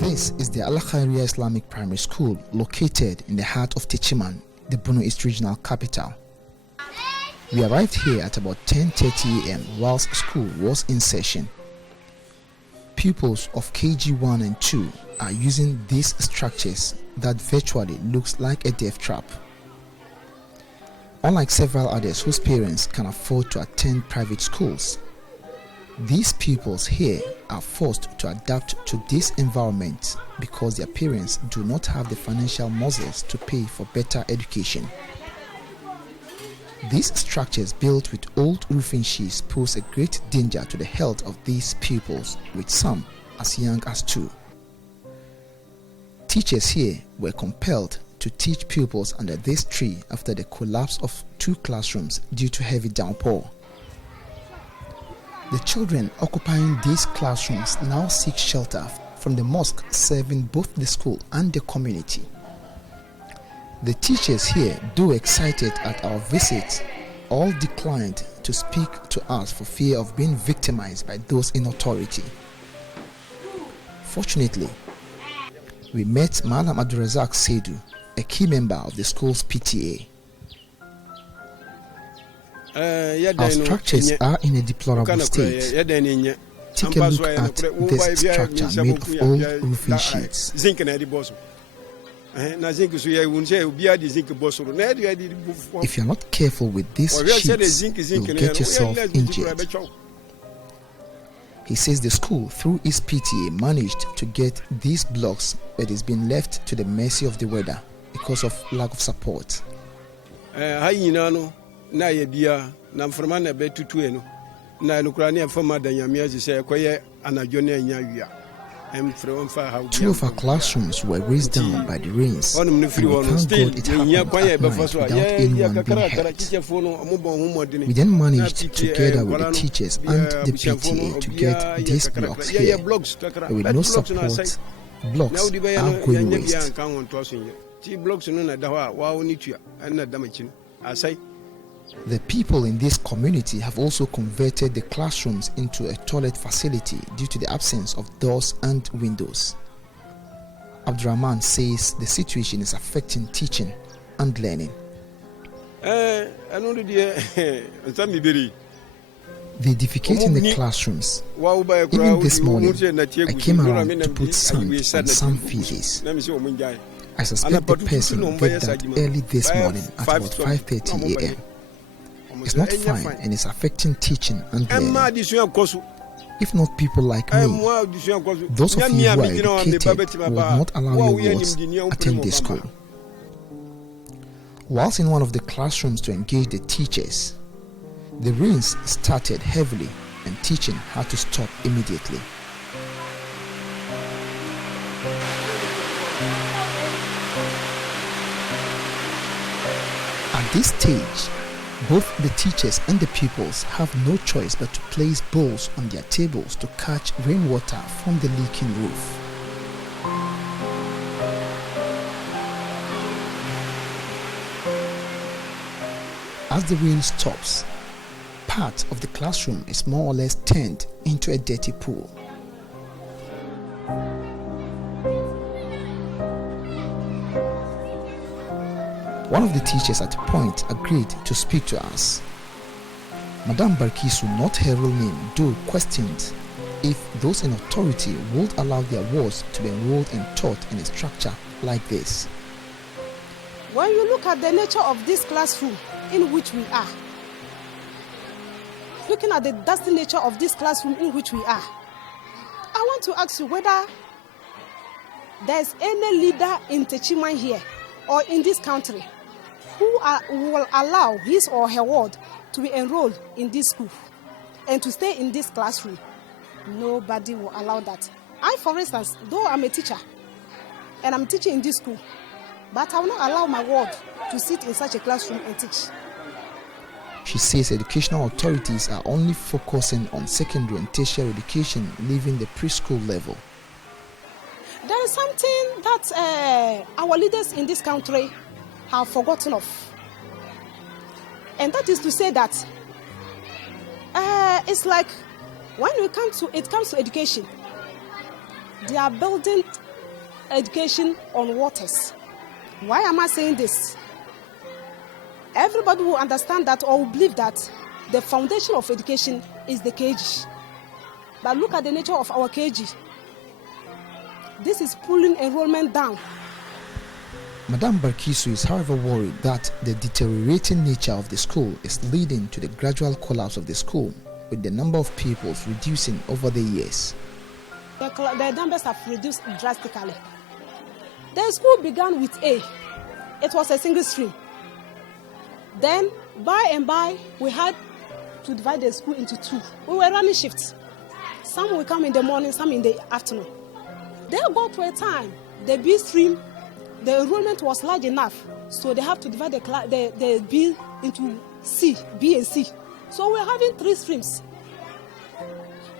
This is the Al-Khairiya Islamic Primary School located in the heart of Techiman, the Borno East Regional Capital. We arrived here at about 10:30 a.m. whilst school was in session. Pupils of KG 1 and 2 are using these structures that virtually looks like a death trap. Unlike several others whose parents can afford to attend private schools, these pupils here are forced to adapt to this environment because their parents do not have the financial muscles to pay for better education. These structures built with old roofing sheets pose a great danger to the health of these pupils, with some as young as 2. Teachers here were compelled to teach pupils under this tree after the collapse of 2 classrooms due to heavy downpour. The children occupying these classrooms now seek shelter from the mosque serving both the school and the community. The teachers here, though excited at our visit, all declined to speak to us for fear of being victimized by those in authority. Fortunately, we met Malam Abdurazak Sedu, a key member of the school's PTA. Our structures are in a deplorable state. Take a look at this structure made of old roofing sheets. If you're not careful with these sheets, you'll get yourself injured. He says the school, through its PTA, managed to get these blocks, but it's been left to the mercy of the weather because of lack of support. Two of our classrooms were raised down by the rains, and we thank God it happened at night without anyone being hurt. We then managed, together with the teachers and the PTA, to get these blocks here. But with no support, blocks are going waste. The people in this community have also converted the classrooms into a toilet facility due to the absence of doors and windows. Abdurrahman says the situation is affecting teaching and learning. They defecate in the classrooms. Even this morning, I came around to put sand on some feces. I suspect the person did that early this morning at about 5:30 a.m. It's not fine and it's affecting teaching and learning. If not people like me, those of you who are educated will not allow your wards attend this school. Whilst in one of the classrooms to engage the teachers, the rains started heavily and teaching had to stop immediately. At this stage, both the teachers and the pupils have no choice but to place bowls on their tables to catch rainwater from the leaking roof. As the rain stops, part of the classroom is more or less turned into a dirty pool. One of the teachers at a point agreed to speak to us. Madame Barkisu, not her real name, though questioned if those in authority would allow their wards to be enrolled and taught in a structure like this. When you look at the nature of this classroom in which we are, looking at the dusty nature of this classroom in which we are, I want to ask you whether there's any leader in Techiman here or in this country who will allow his or her ward to be enrolled in this school and to stay in this classroom. Nobody will allow that. I, for instance, though I'm a teacher and I'm teaching in this school, but I will not allow my ward to sit in such a classroom and teach. She says educational authorities are only focusing on secondary and tertiary education, leaving the preschool level. There is something that our leaders in this country have forgotten of. And that is to say that it's like when it comes to education, They are building education on waters. Why am I saying this? Everybody will understand that or will believe that the foundation of education is the KG. But look at the nature of our KG. This is pulling enrollment down. Madam Barkisu is however worried that the deteriorating nature of the school is leading to the gradual collapse of the school, with the number of pupils reducing over the years. The numbers have reduced drastically. The school began with A. It was a single stream. Then, by and by, we had to divide the school into two. We were running shifts. Some will come in the morning, some in the afternoon. They got to a time, the B stream, the enrollment was large enough, so they have to divide the B into C, B and C. So we're having 3 streams.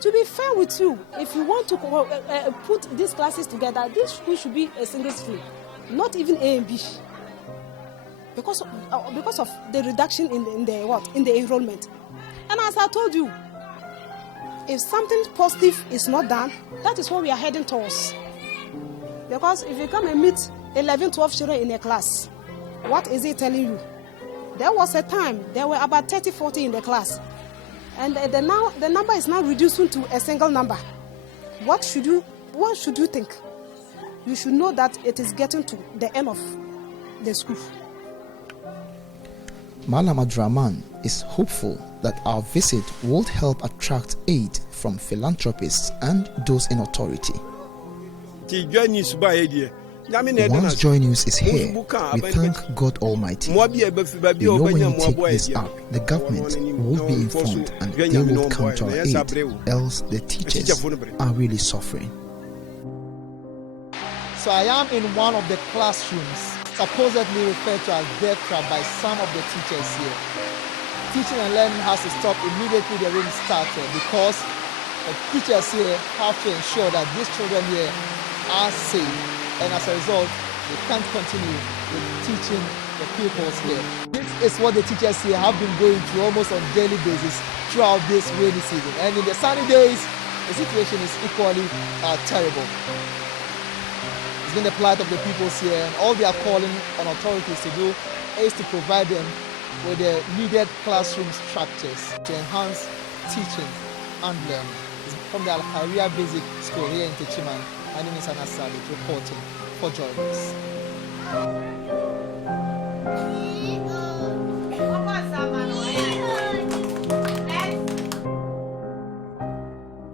To be fair with you, if you want to put these classes together, this school should be a single stream, not even A and B, because of the reduction in the enrollment. And as I told you, if something positive is not done, that is what we are heading towards. Because if you come and meet 11, 12 children in a class, what is it telling you? There was a time there were about 30, 40 in the class. And the number is now reducing to a single number. What should you think? You should know that it is getting to the end of the school. Malam Abdurrahman is hopeful that our visit will help attract aid from philanthropists and those in authority. Once Joy News is here, we thank God Almighty. We know when we take this up, the government will be informed and they will come to our aid, else the teachers are really suffering. So I am in one of the classrooms supposedly referred to as death trap by some of the teachers here. Teaching and learning has to stop immediately the rain started because the teachers here have to ensure that these children here are safe. And as a result, they can't continue with teaching the pupils here. This is what the teachers here have been going through almost on a daily basis throughout this rainy season. And in the sunny days, the situation is equally terrible. It's been the plight of the pupils here, and all they are calling on authorities to do is to provide them with the needed classroom structures to enhance teaching and learning. From the Al-Khairiya Basic School here in Techiman, my name is Anna Salit, reporting for Joy News.